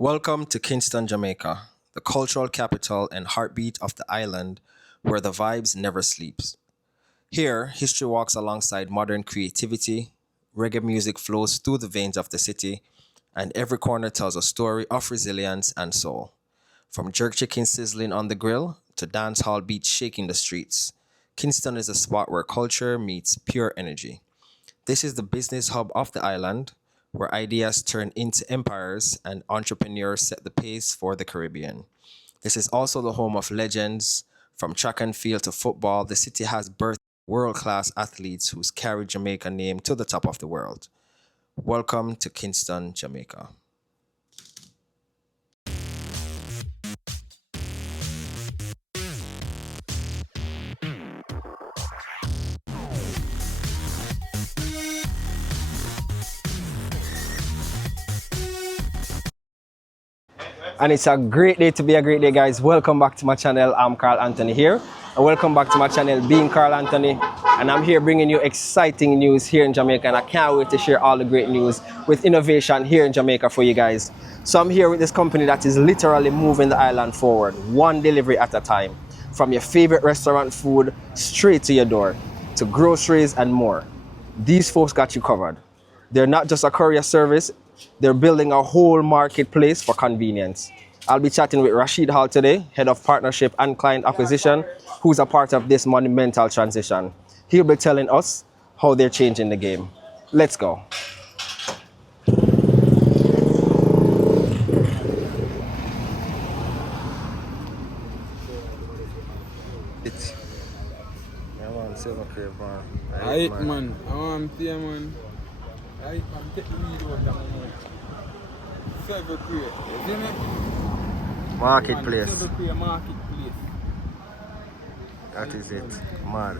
Welcome to Kingston, Jamaica, the cultural capital and heartbeat of the island where the vibes never sleeps. Here, history walks alongside modern creativity, reggae music flows through the veins of the city, and every corner tells a story of resilience and soul. From jerk chicken sizzling on the grill to dance hall beats shaking the streets, Kingston is a spot where culture meets pure energy. This is the business hub of the island, where ideas turn into empires and entrepreneurs set the pace for the Caribbean. This is also the home of legends. From track and field to football, the city has birthed world class athletes who's carried Jamaica name to the top of the world. Welcome to Kingston, Jamaica. And it's a great day to be a great day, guys. Welcome back to my channel. I'm Carl Anthony here. And welcome back to my channel, Beingcarlanthony. And I'm here bringing you exciting news here in Jamaica. And I can't wait to share all the great news with innovation here in Jamaica for you guys. So I'm here with this company that is literally moving the island forward, one delivery at a time. From your favorite restaurant food straight to your door, to groceries and more. These folks got you covered. They're not just a courier service, they're building a whole marketplace for convenience. I'll be chatting with Rashid Hall today, Head of Partnership and Client Acquisition, who's a part of this monumental transition. He'll be telling us how they're changing the game. Let's go. Yeah, man, 7KRAVE, man. Aight, man. I want to see, man. Aight, man. Take the video down, man. 7KRAVE, you see me? Marketplace. 7KRAVE marketplace. That is it. Mad.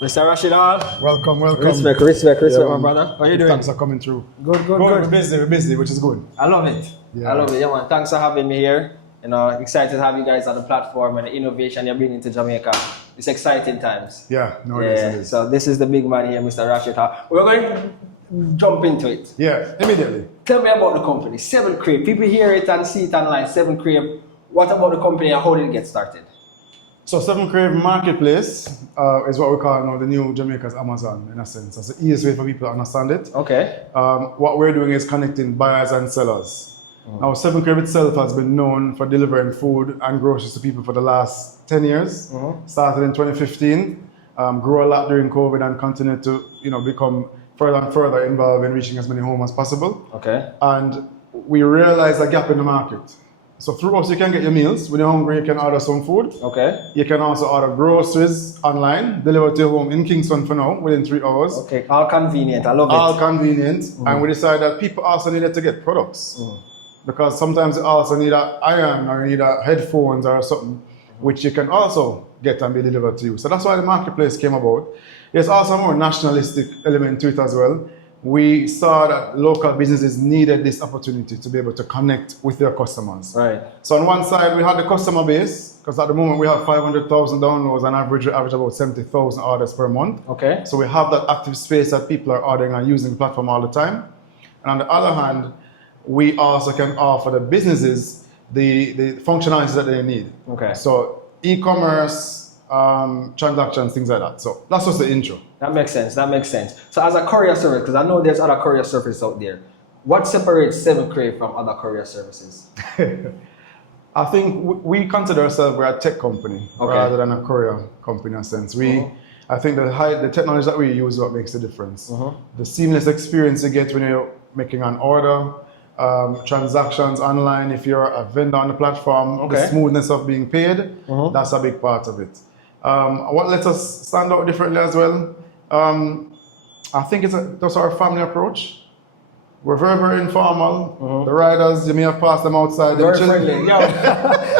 Mr. Rashid Hall. Welcome. Respect, my brother. How you doing? Thanks for coming through. Good. We're busy, which is good. I love it. Yeah. I love it. Yeah, man. Thanks for having me here. Excited to have you guys on the platform and the innovation you're bringing to Jamaica. It's exciting times. Yeah, it is. So this is the big man here, Mr. Rashid Hall. We're going to jump into it. Yeah, immediately. Tell me about the company, 7KRAVE. People hear it and see it online, 7KRAVE. What about the company and how did it get started? So 7KRAVE Marketplace is what we call now the new Jamaica's Amazon, in a sense. That's the easiest way for people to understand it. Okay. What we're doing is connecting buyers and sellers. Now 7KRAVE itself has been known for delivering food and groceries to people for the last 10 years. Started in 2015, grew a lot during COVID and continued to become further and further involved in reaching as many homes as possible. Okay. And we realized a gap in the market. So through us, you can get your meals. When you're hungry, you can order some food. Okay. You can also order groceries online, delivered to your home in Kingston for now, within 3 hours. Okay, all convenient. I love it. All convenient. And we decided that people also needed to get products. Because sometimes you also need an iron or you need headphones or something, which you can also get and be delivered to you. So that's why the marketplace came about. There's also a more nationalistic element to it as well. We saw that local businesses needed this opportunity to be able to connect with their customers. Right. So on one side, we had the customer base, because at the moment we have 500,000 downloads and average about 70,000 orders per month. Okay. So we have that active space that people are ordering and using the platform all the time. And on the other hand, we also can offer the businesses the functionalities that they need. Okay. So e-commerce, transactions, things like that. So that's just the intro. That makes sense. So as a courier service, because I know there's other courier services out there, what separates 7KRAVE from other courier services? I think we consider ourselves we're a tech company rather than a courier company in a sense. I think the technology that we use is what makes the difference. The seamless experience you get when you're making an order, transactions online, if you're a vendor on the platform, the smoothness of being paid, that's a big part of it. What lets us stand out differently as well, I think it's just our family approach. We're very, very informal. The riders, you may have passed them outside. Very friendly. Yo,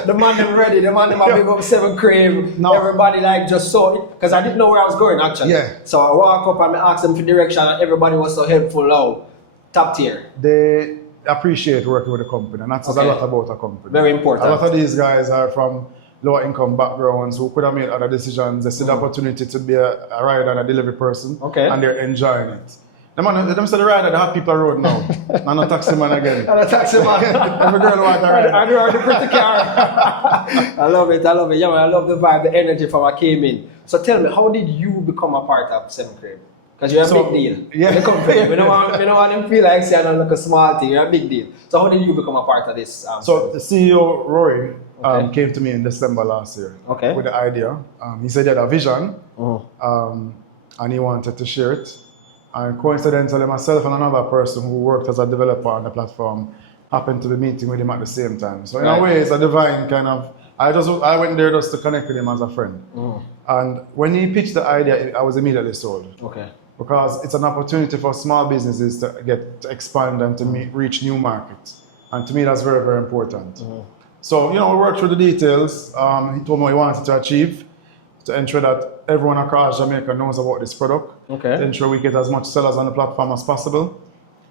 the man them ready. The man them are big up 7KRAVE. No. Everybody like just saw it. Because I didn't know where I was going actually. Yeah. So I walk up and I ask them for direction and everybody was so helpful. Oh, top tier. They appreciate working with the company, and that says a lot about a company. Very important. A lot of these guys are from lower income backgrounds who could have made other decisions. They see the opportunity to be a rider and a delivery person, and they're enjoying it. Them say the rider, they have people on the road now. And a taxi man again. And a taxi man. Every girl wants a rider. I drive the pretty car. I love it. Yeah, man, I love the vibe, the energy from I came in. So tell me, how did you become a part of 7KRAVE? Because you're a big deal. Yeah. The company. We don't want them feel like saying like a small thing. You're a big deal. So how did you become a part of this? So the CEO, Rory, came to me in December last year with the idea. He said he had a vision and he wanted to share it. And coincidentally, myself and another person who worked as a developer on the platform happened to be meeting with him at the same time. So in a way, it's a divine kind of. I went there just to connect with him as a friend. And when he pitched the idea, I was immediately sold. Because it's an opportunity for small businesses to expand and to reach new markets. And to me, that's very, very important. So, we worked through the details. He told me what he wanted to achieve, to ensure that everyone across Jamaica knows about this product, to ensure we get as much sellers on the platform as possible.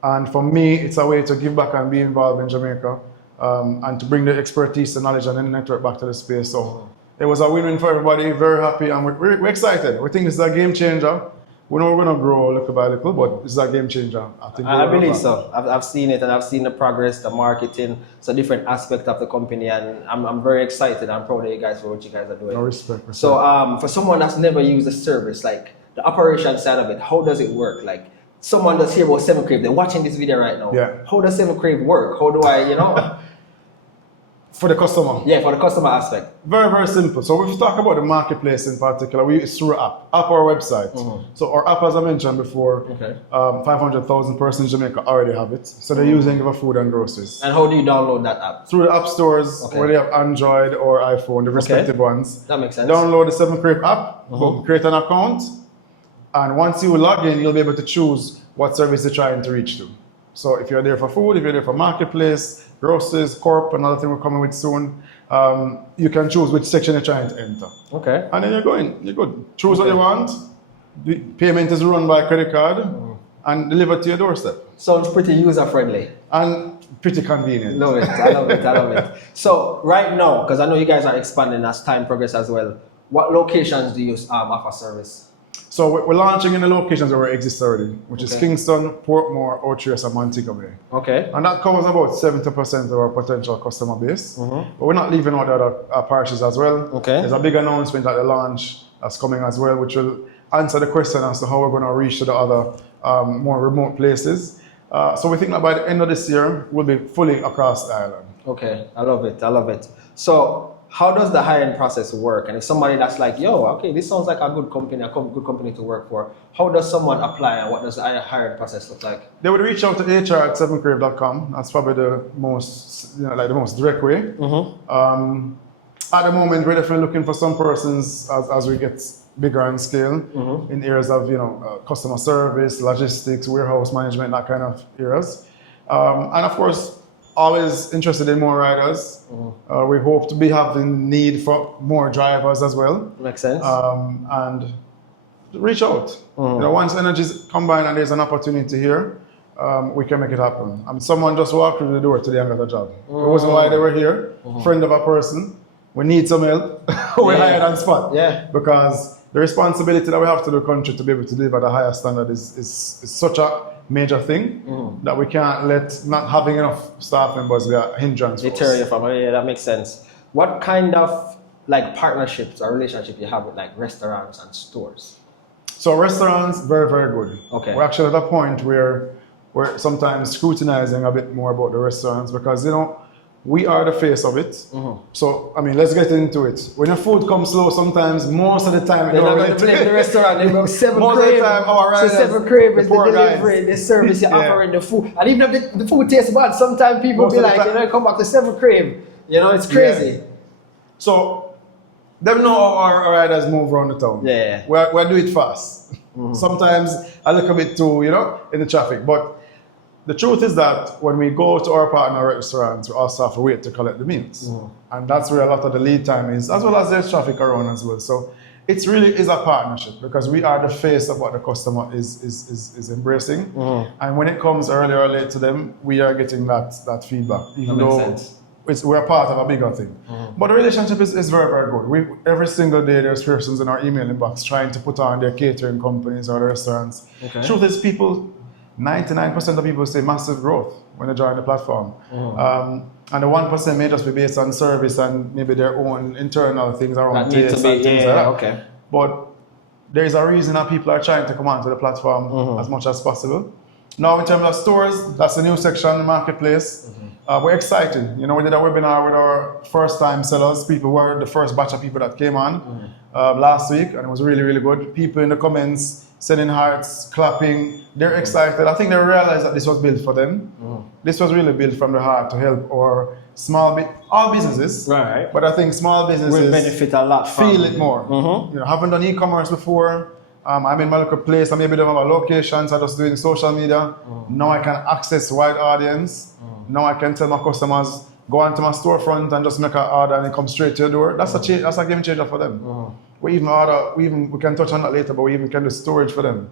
And for me, it's a way to give back and be involved in Jamaica, and to bring the expertise, the knowledge, and the network back to the space. So it was a win-win for everybody, very happy, and we're excited. We think this is a game changer. We know we're going to grow little by little, but this is a game changer. I believe so. I've seen it, and I've seen the progress, the marketing. It's a different aspect of the company, and I'm very excited. I'm proud of you guys for what you guys are doing. No respect. So for someone that's never used the service, like the operation side of it, how does it work? Like someone that's here about 7KRAVE, they're watching this video right now. Yeah. How does 7KRAVE work? How do I, For the customer? Yeah, for the customer aspect. Very, very simple. So if you talk about the marketplace in particular, it's through app or website. So our app, as I mentioned before, 500,000 persons in Jamaica already have it. So they're using it for food and groceries. And how do you download that app? Through the app stores, where they have Android or iPhone, the respective ones. That makes sense. Download the 7KRAVE app, create an account, and once you log in, you'll be able to choose what service you're trying to reach to. So if you're there for food, if you're there for marketplace, groceries, corp, another thing we're coming with soon, you can choose which section you're trying to enter. And then you're good. Choose what you want. The payment is run by credit card and delivered to your doorstep. Sounds pretty user-friendly. And pretty convenient. Love it. I love it. So right now, because I know you guys are expanding as time progresses as well, what locations do you offer service? So we're launching in the locations where we exist already, which is Kingston, Portmore, Otrius, and Montego Bay. And that covers about 70% of our potential customer base. But we're not leaving out the other parishes as well. There's a big announcement at the launch that's coming as well, which will answer the question as to how we're going to reach to the other more remote places. So we think that by the end of this year, we'll be fully across the island. I love it. So how does the hiring process work? And if somebody that's like, this sounds like a good company to work for, how does someone apply and what does the hiring process look like? They would reach out to HR@7krave.com. That's probably the most, the most direct way. At the moment, we're definitely looking for some persons as we get bigger in scale in areas of, customer service, logistics, warehouse management, that kind of areas. And of course, always interested in more riders. We hope to be having need for more drivers as well. Makes sense. And reach out. Once energy is combined and there's an opportunity here, we can make it happen. Someone just walked through the door today and got a job. It wasn't why they were here. Friend of a person. We need some help. We're hired on spot. Because the responsibility that we have to the country to be able to live at a higher standard is such a major thing that we can't let not having enough staff members be a hindrance for us. Deter you from it. Yeah, that makes sense. What kind of partnerships or relationship you have with restaurants and stores? So restaurants, very, very good. We're actually at a point where we're sometimes scrutinizing a bit more about the restaurants because, we are the face of it. So, let's get into it. When your food comes slow, sometimes, most of the time, they're not going to blame the restaurant. They go 7KRAVE. Most of the time, so 7KRAVE is the delivery, the service you're offering, the food. And even if the food tastes bad, sometimes people be like, come back to 7KRAVE. It's crazy. So, them know how our riders move around the town. We do it fast. Sometimes a little bit too, in the traffic. But The truth is that when we go to our partner restaurants, we also have to wait to collect the meals. And that's where a lot of the lead time is, as well as there's traffic around as well. So it really is a partnership because we are the face of what the customer is embracing. And when it comes early or late to them, we are getting that feedback, even though we're part of a bigger thing. But the relationship is very, very good. Every single day there's persons in our email inbox trying to put on their catering companies or the restaurants. Truth is, 99% of people say massive growth when they join the platform. And the 1% may just be based on service and maybe their own internal things around taste and things like that. But there is a reason that people are trying to come onto the platform as much as possible. Now, in terms of stores, that's a new section in the marketplace. We're excited. You know, we did a webinar with our first-time sellers. People were the first batch of people that came on last week, and it was really, really good. People in the comments sending hearts, clapping. They're excited. I think they realized that this was built for them. This was really built from the heart to help our all businesses. Right. But I think small businesses will benefit a lot from feel it more. You know, haven't done e-commerce before. I'm in my local place. I maybe don't have a location, so I'm just doing social media. Now I can access wide audience. Now I can tell my customers, go onto my storefront and just make an order and it comes straight to your door. That's a change. That's a game changer for them. We can touch on that later, but we even can do storage for them.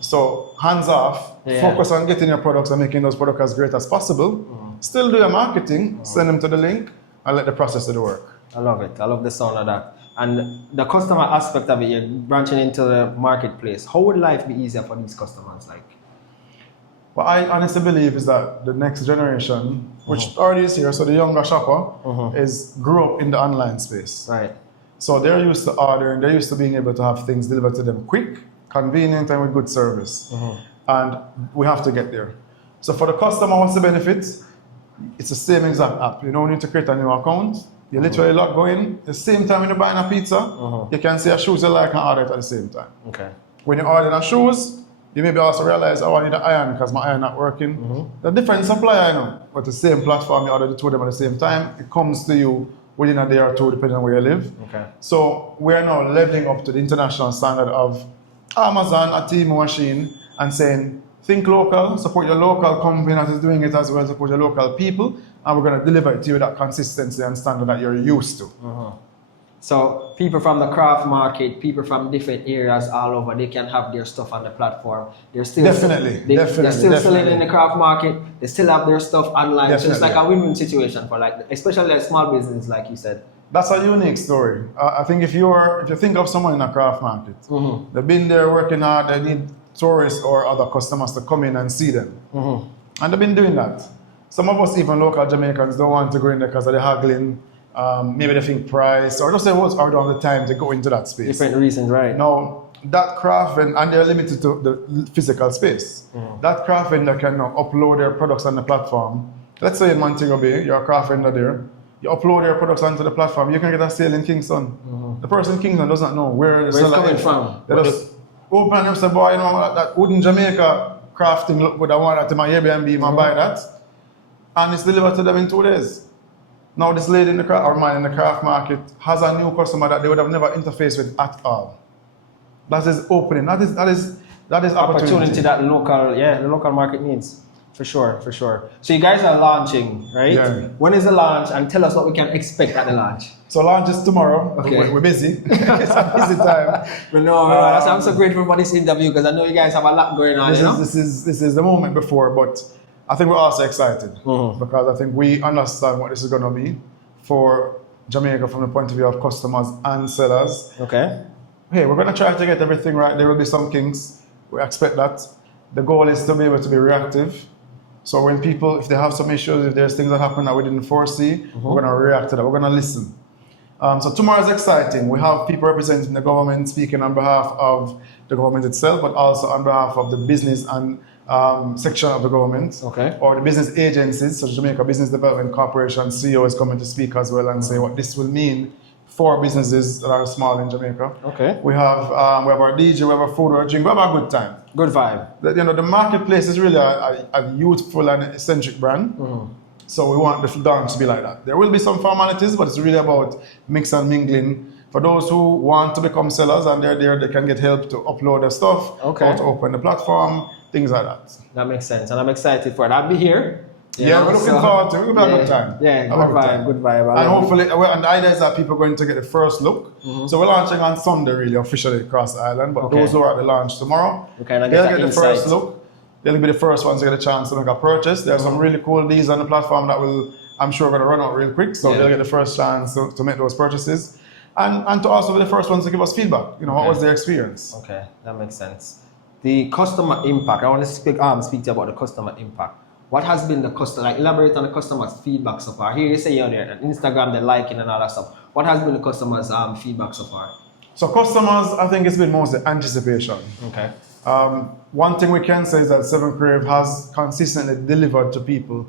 So hands off, focus on getting your products and making those products as great as possible. Still do your marketing, send them to the link, and let the process do the work. I love it. I love the sound of that. And the customer aspect of it, you're branching into the marketplace. How would life be easier for these customers? What I honestly believe is that the next generation, which already is here, so the younger shopper, grew up in the online space. Right. So they're used to ordering, they're used to being able to have things delivered to them quick, convenient, and with good service. And we have to get there. So for the customer, what's the benefit? It's the same exact app. You don't need to create a new account. You literally log go in. The same time when you're buying a pizza, you can see a shoes you like and order it at the same time. When you're ordering a shoes, you maybe also realize, oh, I need an iron because my iron not working. The different supplier, you know, but the same platform, you order the two of them at the same time. It comes to you within a day or two, depending on where you live. So we are now leveling up to the international standard of Amazon, a Temu machine, and saying, think local, support your local company that is doing it as well, support your local people, and we're going to deliver it to you that consistency and standard that you're used to. So people from the craft market, people from different areas all over, they can have their stuff on the platform. They're still they're still selling in the craft market. They still have their stuff online. So it's like a win-win situation for especially small business, like you said. That's a unique story. I think if you think of someone in a craft market, they've been there working hard. They need tourists or other customers to come in and see them, and they've been doing that. Some of us, even local Jamaicans, don't want to go in there because of the haggling. Maybe they think price, or just they don't have the time to go into that space. Different reasons, right? Now, that craft vendor, and they're limited to the physical space. That craft vendor can now upload their products on the platform. Let's say in Montego Bay, you're a craft vendor there. You upload your products onto the platform, you can get a sale in Kingston. The person in Kingston does not know where the seller coming from. They just open and say, boy, you know, that wooden Jamaica crafting look good, I want that to my Airbnb, I buy that. And it's delivered to them in 2 days. Now this lady in the craft, or man in the craft market, has a new customer that they would have never interfaced with at all. That is opening. That is opportunity that the local market needs. For sure. So you guys are launching, right? Yeah. When is the launch? And tell us what we can expect at the launch. So launch is tomorrow. Okay. We're busy. It's a busy time. I'm so grateful for this interview because I know you guys have a lot going on. This is the moment before, but I think we're also excited because I think we understand what this is going to be for Jamaica from the point of view of customers and sellers. Hey, we're going to try to get everything right. There will be some kinks. We expect that. The goal is to be able to be reactive. So when people, if they have some issues, if there's things that happen that we didn't foresee, we're going to react to that. We're going to listen. So tomorrow is exciting. We have people representing the government speaking on behalf of the government itself, but also on behalf of the business and section of the government, or the business agencies. So Jamaica Business Development Corporation CEO is coming to speak as well and say what this will mean for businesses that are small in Jamaica. We have our DJ, we have our food, our drink, we have a good time. Good vibe. The marketplace is really a youthful and eccentric brand. So we want the dance to be like that. There will be some formalities, but it's really about mix and mingling. For those who want to become sellers and they're there, they can get help to upload their stuff, how to open the platform, things like that. That makes sense, and I'm excited for it. I'll be here. Yeah, we're looking forward to it. We'll have a good time. Yeah, good vibe. And hopefully, and the idea is that people are going to get the first look. So we're launching on Sunday, really, officially across the island. But those who are at the launch tomorrow, they'll get the first look. They'll be the first ones to get a chance to make a purchase. There are some really cool deals on the platform that I'm sure, going to run out real quick. So they'll get the first chance to make those purchases. And to also be the first ones to give us feedback. You know, what was their experience? Okay, that makes sense. The customer impact. I want to speak to you about the customer impact. What has been the customer, like elaborate on the customer's feedback so far? Here you say you're there, on Instagram, they're liking and all that stuff. What has been the customer's feedback so far? So customers, I think it's been mostly anticipation. Okay. One thing we can say is that 7KRAVE has consistently delivered to people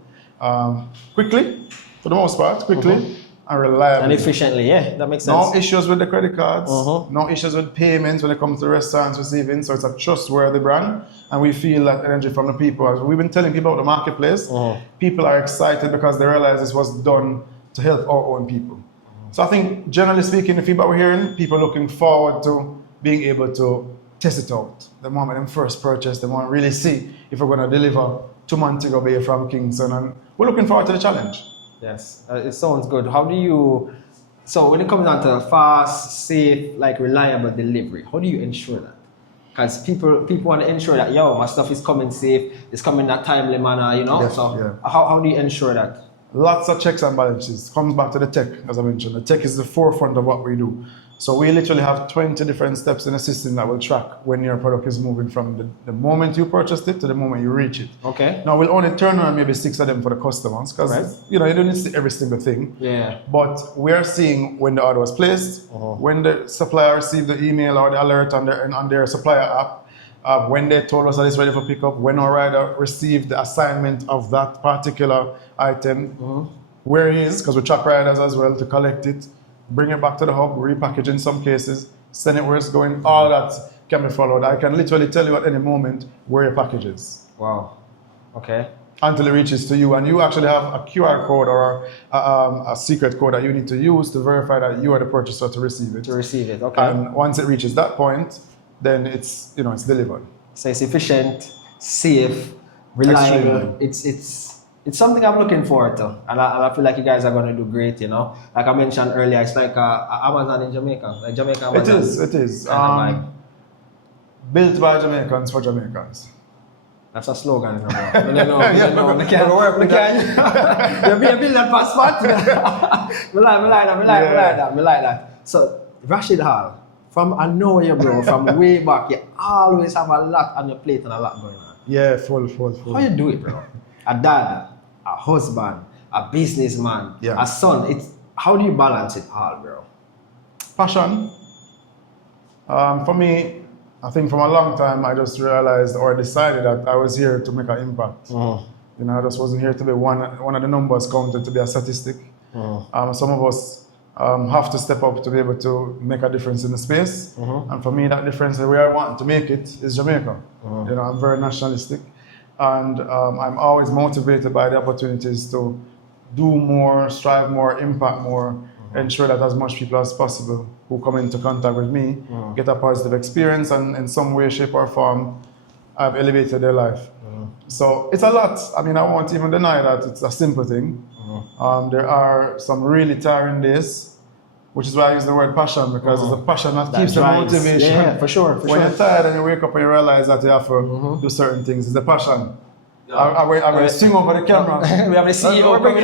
quickly, for the most part, quickly and reliably. And efficiently, yeah, that makes sense. No issues with the credit cards, no issues with payments when it comes to restaurants receiving, so it's a trustworthy brand. And we feel that energy from the people. As we've been telling people about the marketplace, people are excited because they realize this was done to help our own people. So I think, generally speaking, the feedback we're hearing, people looking forward to being able to test it out. The moment them first purchase, they want to really see if we're going to deliver to Montego Bay from Kingston. And we're looking forward to the challenge. Yes, it sounds good. How do you, so when it comes down to fast, safe, like reliable delivery, how do you ensure that? Because people want to ensure that, my stuff is coming safe, it's coming in that timely manner, you know? Yes, so how do you ensure that? Lots of checks and balances. Comes back to the tech, as I mentioned. The tech is the forefront of what we do. So we literally have 20 different steps in the system that will track when your product is moving from the moment you purchased it to the moment you reach it. Okay. Now we'll only turn around maybe 6 of them for the customers because you don't need to see every single thing. Yeah. But we are seeing when the order was placed, when the supplier received the email or the alert on their supplier app, when they told us that it's ready for pickup, when our rider received the assignment of that particular item, where he is, because we track riders as well to collect it, bring it back to the hub, repackage in some cases, send it where it's going, all that can be followed. I can literally tell you at any moment where your package is. Wow. Okay. Until it reaches to you. And you actually have a QR code or a secret code that you need to use to verify that you are the purchaser to receive it. To receive it, okay. And once it reaches that point, then it's delivered. So it's efficient, safe, reliable. It's something I'm looking forward to, and I feel like you guys are going to do great. You know, like I mentioned earlier, it's like Amazon in Jamaica, like Jamaica Amazon. It is. Built by Jamaicans for Jamaicans. That's a slogan. No, they can't work. They can't. You build that passport. Me like that. So Rashid Hall, I know you, bro, from way back, you always have a lot on your plate and a lot going on. Yeah, full. How you do it, bro? A dad, a husband, a businessman, a son. How do you balance it all, bro? Passion. For me, I think from a long time, I just realized or decided that I was here to make an impact. I just wasn't here to be one of the numbers counted, to be a statistic. Some of us have to step up to be able to make a difference in the space. And for me, that difference, the way I want to make it is Jamaica. I'm very nationalistic. And I'm always motivated by the opportunities to do more, strive more, impact more, ensure that as much people as possible who come into contact with me get a positive experience, and in some way, shape or form, I've elevated their life. So it's a lot. I mean, I won't even deny that it's a simple thing. There are some really tiring days, which is why I use the word passion, because it's a passion that keeps the motivation. Yeah, for sure. When you're tired and you wake up and you realize that you have to do certain things, it's a passion. I'm going to swing over the camera. We have the CEO coming in.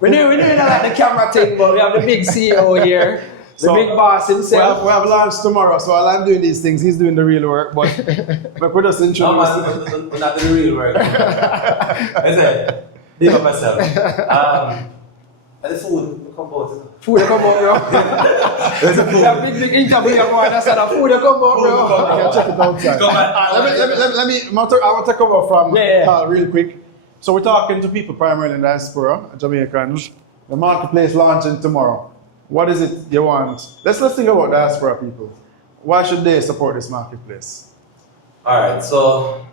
We knew like the camera thing, but we have the big CEO here. The big boss himself. We have launch tomorrow, so while I'm doing these things, he's doing the real work. But we're just introducing. No, man, not the real work. Is it? Leave up myself. And the food come out. Food come out, bro. There's a food. We have big interview going. That's how the food come out, bro. I can check it outside. I want to come over from Carl real quick. So we're talking to people primarily in Diaspora, Jamaicans. The marketplace launching tomorrow. What is it you want? Let's think about Diaspora people. Why should they support this marketplace? Alright, so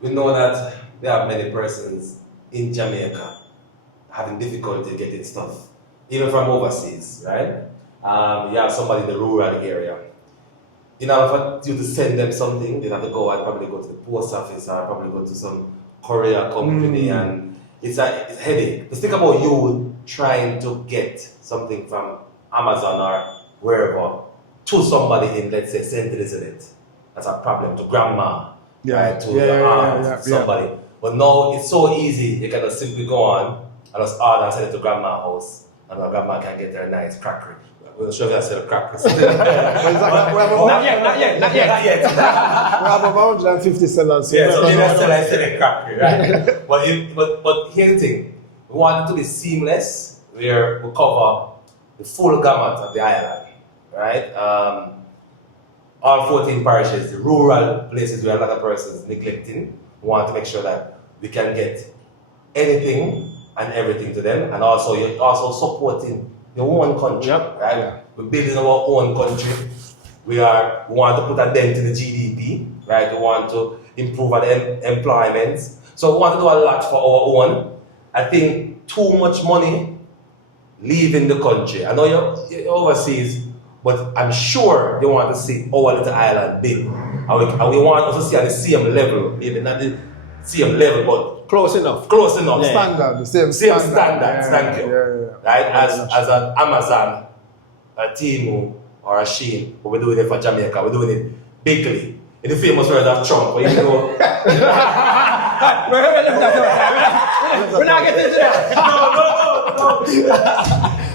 we know that there are many persons in Jamaica having difficulty getting stuff, even from overseas, right? You have somebody in the rural area. in order for you to send them something, they have to go and probably go to the post office or probably go to some courier company, and it's a headache. Just think about you trying to get something from Amazon or wherever to somebody in, let's say, St. Elizabeth. That's a problem. To grandma, right? To your aunt, somebody. But now it's so easy. You can just simply go on and just order and send it to grandma's house, and my grandma can get their nice cracker. We'll show you how to sell crackers. Not yet. We have about 150 sellers. Yeah, so maybe I sell a cracker, right? but here's the thing. We want it to be seamless, where we cover the full gamut of the island, right? All 14 parishes, the rural places where a lot of persons neglecting, we want to make sure that we can get anything and everything to them, and also you're also supporting your own country, right? Yeah. We're building our own country. We want to put a dent in the GDP, right? We want to improve our employment. So we want to do a lot for our own. I think too much money leaving the country. I know you're overseas, but I'm sure you want to see our little island big. And we want us to see at the same level, maybe not the same level, but close enough. Yeah. Standard, the same standards. Yeah, thank you. Right? As an Amazon, a Temu, or a Shein, but we're doing it for Jamaica. We're doing it bigly. In the famous words of Trump, where you know. We're not getting into that. No.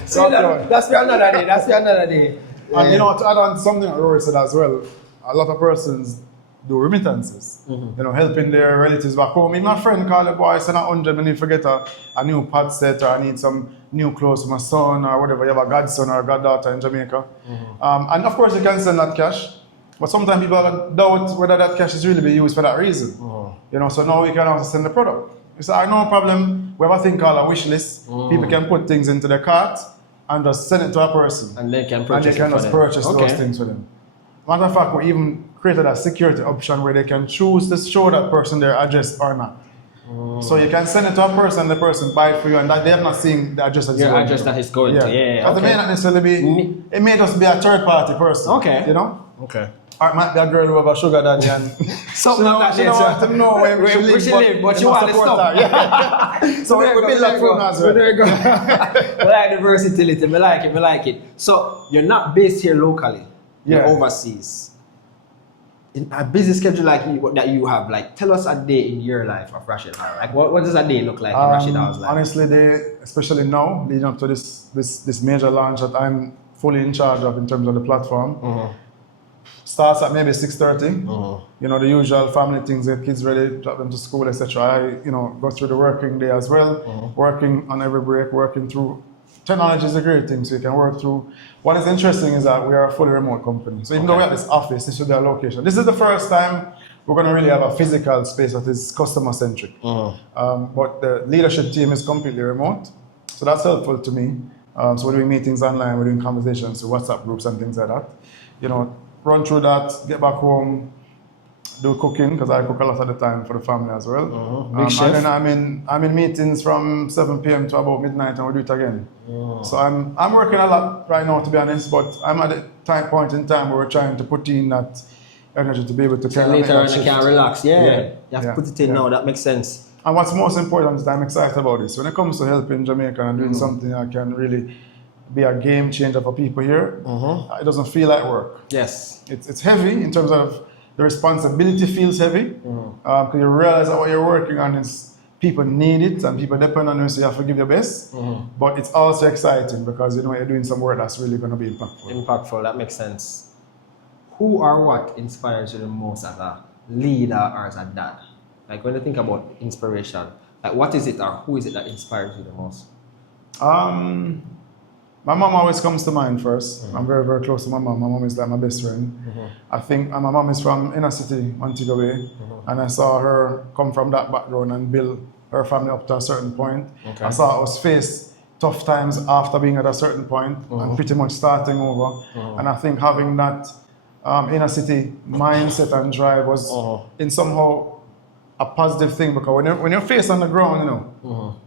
So that's for another day. And you know, to add on to something that Rory said as well, a lot of persons do remittances, you know, helping their relatives back home. My friend called the boy, send 100, and he forget a new pad set, or I need some new clothes for my son, or whatever. You have a godson or a goddaughter in Jamaica. And of course you can send that cash, but sometimes people doubt whether that cash is really being used for that reason. You know, so now we can also send the product. We say, no problem, we have a thing called a wish list. People can put things into their cart and just send it to a person. And they can purchase those things for them. Matter of fact, we even created a security option where they can choose to show that person their address or not. So you can send it to a person, the person buy it for you, and that they have not seen the address that is going to. But it may not necessarily be, it may just be a third party person. You know? Or it might be a girl who have a sugar daddy and something like that. She don't want to know where she live, but she want to stop. So we build that from as well. There you go. I like the versatility. I like it. So you're not based here locally. You're overseas. In a busy schedule that you have, like, tell us a day in your life of Rashid Hall. Like, what does a day look like in Rashid Hall's life? Honestly, especially now, leading up to this major launch that I'm fully in charge of in terms of the platform, starts at maybe 6:30. You know, the usual family things, get kids ready, drop them to school, etc. I, go through the working day as well, working on every break, working through. Technology is a great thing, so you can work through. What is interesting is that we are a fully remote company. So even though we have this office, this is their location. This is the first time we're going to really have a physical space that is customer-centric. But the leadership team is completely remote, so that's helpful to me. So we're doing meetings online, we're doing conversations through WhatsApp groups and things like that. You know, run through that, get back home, do cooking, because I cook a lot of the time for the family as well. Big chef. And then I'm in meetings from 7 p.m. to about midnight, and we do it again. So I'm working a lot right now, to be honest, but I'm at a point in time where we're trying to put in that energy to be able to later on you can relax. You have to put it in now, that makes sense. And what's most important is that I'm excited about this. When it comes to helping Jamaica and doing something that can really be a game changer for people here, it doesn't feel like work. Yes. It's heavy in terms of the responsibility feels heavy, because you realize that what you're working on is people need it and people depend on you, so you have to give your best. But it's also exciting because you know you're doing some work that's really going to be impactful. That makes sense. Who or what inspires you the most as a leader or as a dad? Like when you think about inspiration, like what is it or who is it that inspires you the most? My mom always comes to mind first. I'm very, very close to my mom. My mom is like my best friend. I think my mom is from inner city, Montego Bay, and I saw her come from that background and build her family up to a certain point. I saw us face tough times after being at a certain point and pretty much starting over. And I think having that inner city mindset and drive was in somehow a positive thing because when you're face on the ground,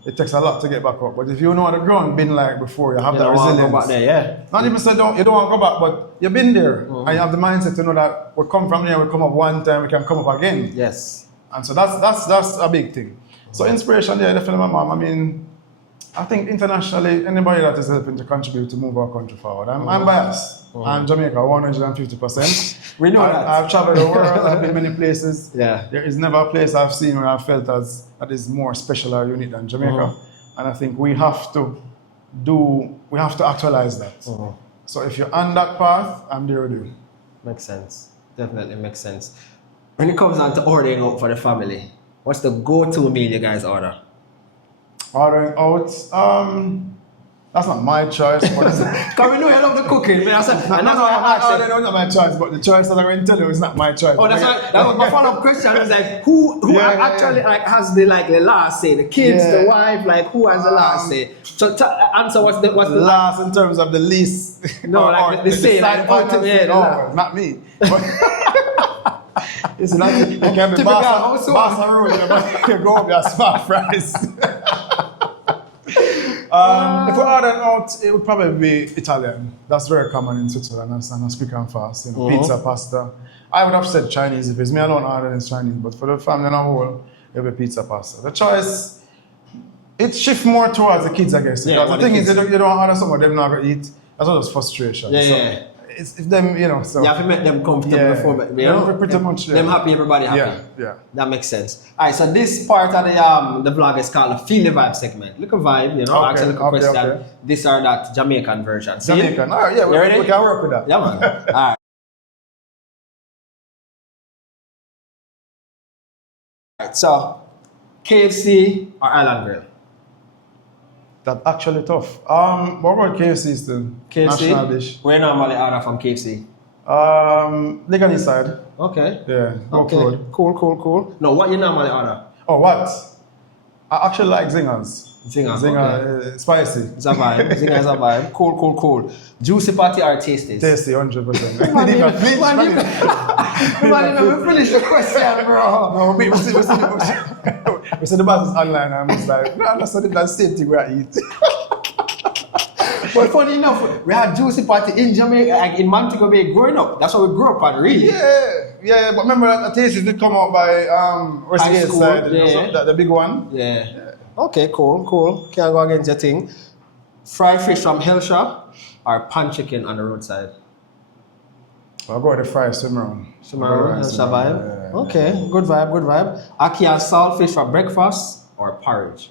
it takes a lot to get back up. But if you know what the ground been like before, you have that resilience. Go back there, yeah. Not even say you don't want to go back, but you've been there. And you have the mindset to know that we come from there, we come up one time, we can come up again. Yes. And so that's a big thing. So inspiration, yeah, definitely my mom. I mean, I think internationally, anybody that is helping to contribute to move our country forward. I'm biased. I'm Jamaica, 150%. We know that. I've traveled the world, I've been many places. Yeah. There is never a place I've seen where I felt that is more special or unique than Jamaica. And I think we have to actualize that. So if you're on that path, I'm there with you. Makes sense. Definitely makes sense. When it comes down to ordering out for the family, what's the go-to meal you guys order? Ordering out, that's not my choice. Because we know you love the cooking, man. And that's why I asked you. That's not my choice, but the choice that I'm going to tell you is not my choice. Oh, that's why. That was my follow-up question. It was like, who actually like has the last say? The kids, the wife, like who has the last say? So answer what's the last in terms of the least. No, like the say, like ultimate. No, not me. It's not. You can be boss and road. You go up your smart fries. If we're ordering out, it would probably be Italian. That's very common in Switzerland and quick and fast. Pizza, pasta. I would have said Chinese if it's me alone ordering is Chinese, but for the family and whole, it would be pizza, pasta. The choice, it shifts more towards the kids, I guess. Because the thing is, you don't order something they're not going to eat. That's all just frustration. Yeah. It's if them, so. You have to make them comfortable before, pretty much. Them happy, everybody happy. Yeah. That makes sense. All right, so this part of the vlog is called the Feel the Vibe segment. Look a vibe, actually look a question. Okay. This or that Jamaican version. See? Jamaican. All right, we can work with that. Yeah, man. All right, so KFC or Island Grill? That's actually tough. What about KFC still? KFC? National dish. Where normally order from KFC? Legally side. Okay. Yeah. Okay. Cool. No, what you normally order? Oh, what? I actually like zingers. Zinger, spicy. It's a vibe. Zinger is a vibe. Cool. Juicy patty or tasty? Tasty, 100%. Man, we finished the question, bro. No, we see the bus is online and I was like, no, that's the same thing we eat. But funny enough, we had juicy patty in Jamaica, like in Montego Bay growing up. That's what we grew up on, really. Yeah, but remember that the tasties did come out by Westgate side, the big one. Yeah. Okay, cool. Can't go against your thing. Fried fish from Hill Shop or pan chicken on the roadside? I'll go with the fried swimmer. Swimmer, Hill Shop vibe? Yeah. Okay, good vibe. Ackee and saltfish for breakfast or porridge?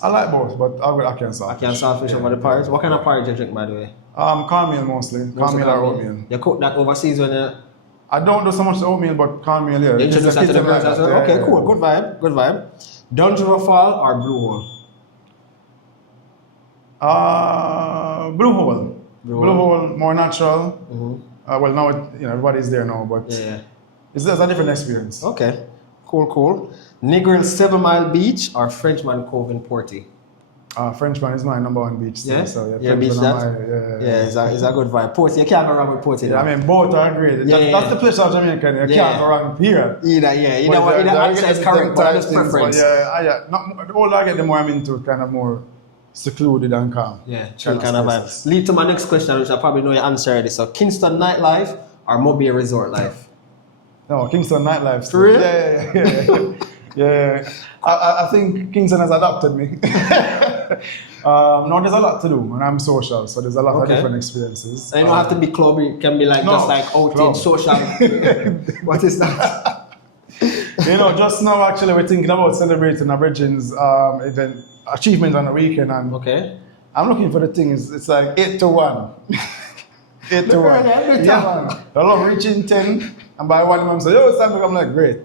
I like both, but I'll go with ackee and saltfish. Ackee and saltfish over the porridge? What kind of porridge do you drink, by the way? Cornmeal mostly. Cornmeal or oatmeal. You cook that overseas when you... I don't do so much oatmeal, but cornmeal, yeah. You introduce that to the girls as well? Okay, cool. Good vibe. Dungeon Fall or Blue Hole? Blue Hole. Blue Hole, more natural. Well, now everybody's there now, but it's a different experience. Okay, cool. Negril 7 Mile Beach or Frenchman Cove in Porty? Frenchman is my number one beach. Yeah? So Beach that? It's a good vibe. Porty, you can't go wrong with Porty. I mean, both are great. That's the place of Jamaica. You can't go wrong here. Either answer is correct, but it's preference. The older I get, the more I'm into kind of more secluded and calm. Yeah, chill kind of vibe. Lead to my next question, which I probably know your answer already. So, Kingston nightlife or Mobile resort life? No, Kingston nightlife. For real? Yeah. I think Kingston has adopted me. No, there's a lot to do, and I'm social, so there's a lot of different experiences. And you don't have to be club, it can be like just like outing, social. What is that? Just now actually we're thinking about celebrating Aborigin's event achievement on the weekend, and I'm looking for the things. It's like 8 to 1. 8 to 1. Yeah, I love reaching 10, and by 1 I'm saying, it's time to come. Like, great.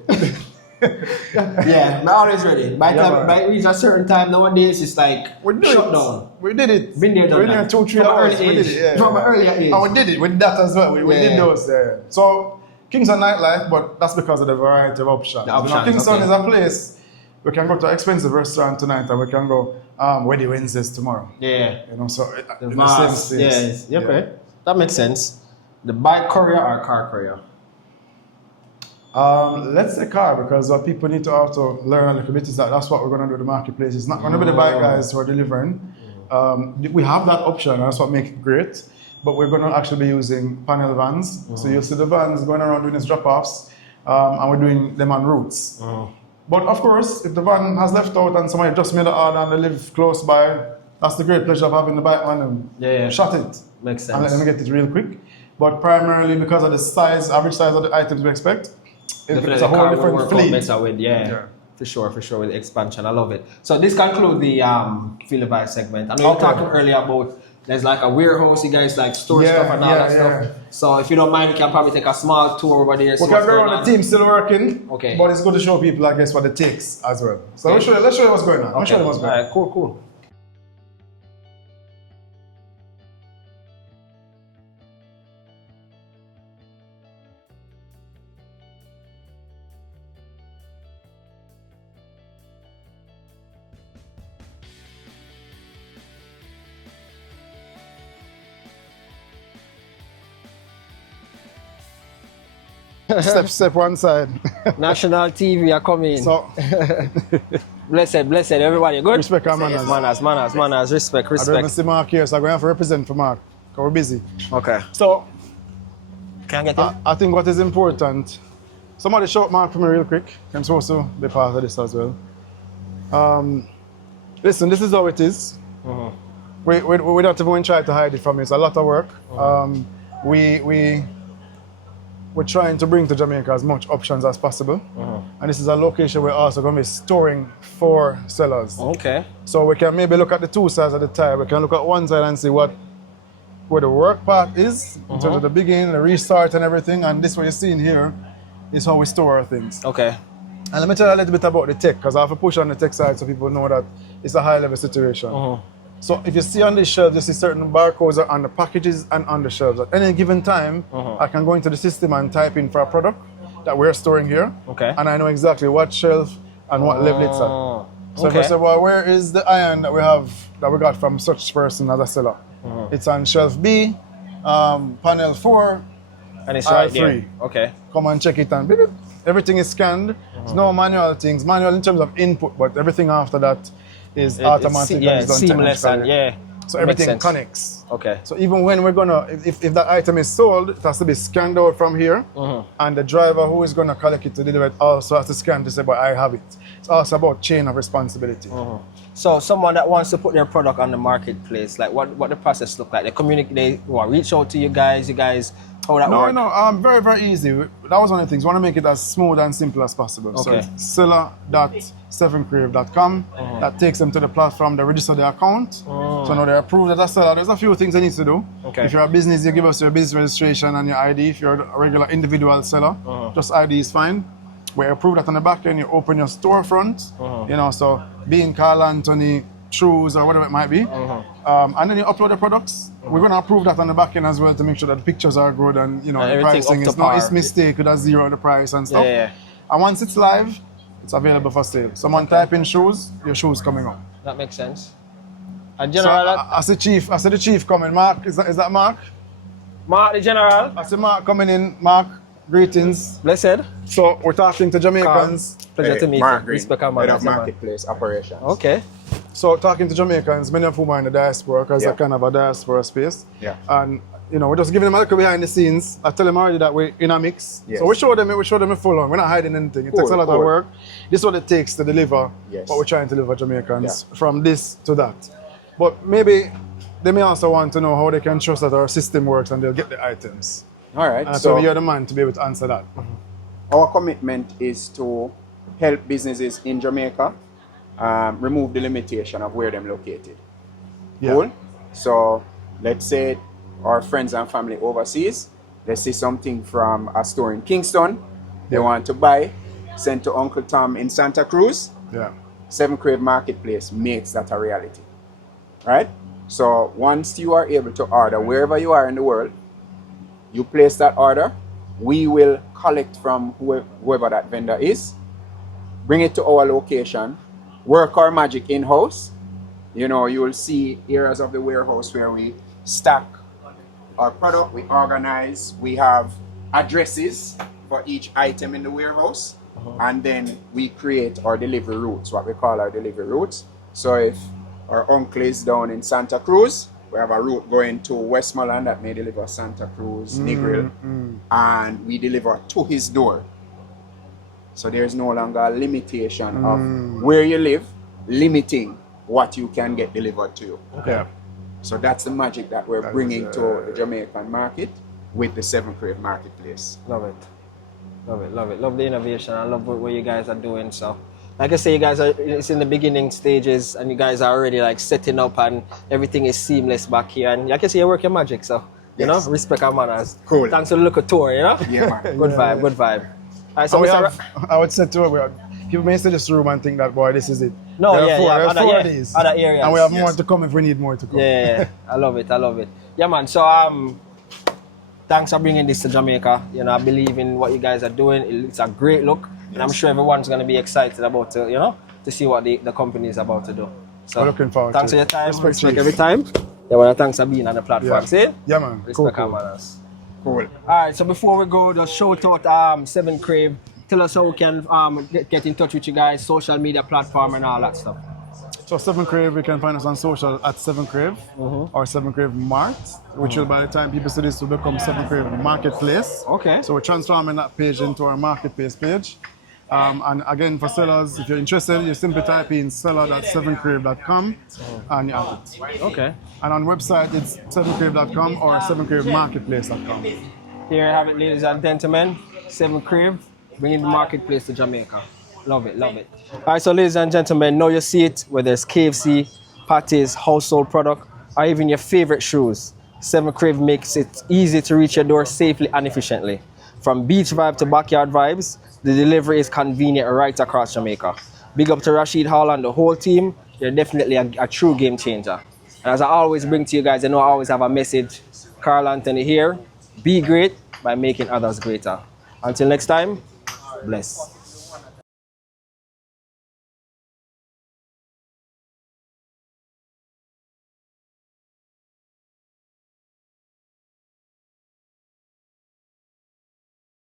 I'm always ready. By reach a certain time nowadays, it's like shut down. We did it. Been there, done that. 2-3 hours. We did it. From an earlier age. And we did it with that as well. We did those. So Kingston nightlife, but that's because of the variety of options. Kingston is a place we can go to an expensive restaurant tonight, and we can go Weddy Wednesdays tomorrow. Yeah. So the in the same space. Okay. That makes sense. The bike courier or car courier? Let's say car, because what people need to also learn a little bit is that that's what we're going to do with the marketplace. It's not going to be the bike guys who are delivering. We have that option, and that's what makes it great. But we're going to actually be using panel vans. So you'll see the vans going around doing these drop-offs, and we're doing them on routes. But of course, if the van has left out and somebody just made an order and they live close by, that's the great pleasure of having the bike man and shut it. Makes sense. And let them get it real quick. But primarily because of the size, average size of the items we expect, it's a whole different fleet. Better with, for sure, with the expansion. I love it. So this concludes the Feel the Vibe segment. I know you were talking earlier about there's like a warehouse, you guys like store stuff and all that stuff. So if you don't mind, you can probably take a small tour over there. We can go around, the team's still working. Okay. But it's good to show people, I guess, what it takes as well. So let's show you what's going on. Let's show you what's going on. All right, cool. Step one side. National TV are coming. So, blessed, everybody. Good? Respect our manners. Manners, respect. I don't even see Mark here, so I'm going to have to represent for Mark, because we're busy. Okay. So, can I get him? I think what is important, somebody shout Mark for me real quick. I'm supposed to be part of this as well. Listen, this is how it is. We don't even try to hide it from you. It's a lot of work. We're trying to bring to Jamaica as much options as possible. And this is a location we're also going to be storing for sellers. Okay. So we can maybe look at the two sides of the tire. We can look at one side and see where the work part is, in terms of the beginning, the restart and everything. And this what you're seeing here is how we store our things. Okay. And let me tell you a little bit about the tech, because I have to push on the tech side so people know that it's a high level situation. So if you see on the shelves, you see certain barcodes are on the packages and on the shelves. At any given time, I can go into the system and type in for a product that we're storing here. Okay. And I know exactly what shelf and what level it's at. So if I say, well, where is the iron that we got from such person as a seller? It's on shelf B, panel 4, and it's right 3. there. Okay. Come and check it and beep, beep. Everything is scanned. There's no manual things. Manual in terms of input, but everything after that is automatic. It's seamless and so everything connects. Okay. So even when we're gonna, if that item is sold, it has to be scanned out from here, and the driver who is gonna collect it to deliver it also has to scan to say, but I have it. It's also about chain of responsibility. So someone that wants to put their product on the marketplace, like what the process look like? They communicate, they reach out to you guys, how that works? No, very, very easy. That was one of the things. We want to make it as smooth and simple as possible. Okay. So it's seller.7krave.com. That takes them to the platform. They register their account. So now they're approved as a seller. There's a few things they need to do. Okay. If you're a business, you give us your business registration and your ID. If you're a regular individual seller, just ID is fine. We approve that on the back end. You open your storefront. So Beingcarlanthony, shoes or whatever it might be. And then you upload the products. We're going to approve that on the back end as well to make sure that the pictures are good and the pricing is not mistake with a zero the price and stuff. And once it's live, it's available for sale. Someone type in shoes, your shoes coming up. That makes sense. And General, I see the chief coming. Mark, is that Mark? Mark the General. I see Mark coming in. Mark, greetings. Blessed. So we're talking to Jamaicans. Pleasure to meet you. Respect our Head of Marketplace Operations. Okay. So talking to Jamaicans, many of whom are in the diaspora, because they're kind of a diaspora space. And we're just giving them a look behind the scenes. I tell them already that we're in a mix. So we show them a full on. We're not hiding anything. It takes a lot of work. This is what it takes to deliver what we're trying to deliver Jamaicans from this to that. But maybe they may also want to know how they can trust that our system works and they'll get the items. All right. So you're the man to be able to answer that. Our commitment is to help businesses in Jamaica remove the limitation of where they're located. Cool? So let's say our friends and family overseas, they see something from a store in Kingston, they want to buy, send to Uncle Tom in Santa Cruz. 7KRAVE Marketplace makes that a reality. Right? So once you are able to order wherever you are in the world, you place that order, we will collect from whoever that vendor is, bring it to our location, work our magic in-house. You will see areas of the warehouse where we stack our product, we organize, we have addresses for each item in the warehouse, and then we create our delivery routes, what we call our delivery routes. So if our uncle is down in Santa Cruz, we have a route going to Westmoreland that may deliver Santa Cruz, Negril, and we deliver to his door. So there's no longer a limitation of where you live, limiting what you can get delivered to you. Okay. So that's the magic that we're bringing to the Jamaican market with the 7KRAVE marketplace. Love it. Love it, love it. Love the innovation. I love what you guys are doing. So, like I say, you guys are, it's in the beginning stages and you guys are already like setting up and everything is seamless back here. And like I say, you work your magic. So, you know, respect our manners. Cool. Thanks for the look at tour, you know? Yeah, man. Good vibe, good vibe. All right, so I would say too, people may see this room and think that, boy, this is it. No, there are four of these. Other areas. And we have more to come if we need more to come. Yeah. I love it, I love it. Yeah, man. So, thanks for bringing this to Jamaica. You know, I believe in what you guys are doing. It's a great look. And I'm sure everyone's going to be excited about, to see what the company is about to do. So, we're looking forward thanks to for it. your time. Respect Chief. every time. Yeah, well, thanks for being on the platform. Yeah. See? Yeah, man. Respect our Cool. manners. Cool. All right, so before we go, just shout out 7KRAVE. Tell us how we can get in touch with you guys, social media platform and all that stuff. So 7KRAVE, you can find us on social at 7KRAVE or 7KRAVE Mart, which will, by the time people see this, will become 7KRAVE Marketplace. Okay. So we're transforming that page into our marketplace page. And again, for sellers, if you're interested, you simply type in seller.7krave.com and you have it. Okay. And on website, it's 7krave.com or 7kravemarketplace.com. Here you have it, ladies and gentlemen. 7KRAVE, bringing the marketplace to Jamaica. Love it, love it. All right, so ladies and gentlemen, now you see it, whether it's KFC, patties, household product, or even your favorite shoes. 7KRAVE makes it easy to reach your door safely and efficiently. From beach vibe to backyard vibes, the delivery is convenient right across Jamaica. Big up to Rashid Hall and the whole team. You're definitely a true game changer. And as I always bring to you guys, I know I always have a message. Carlanthony here. Be great by making others greater. Until next time, bless.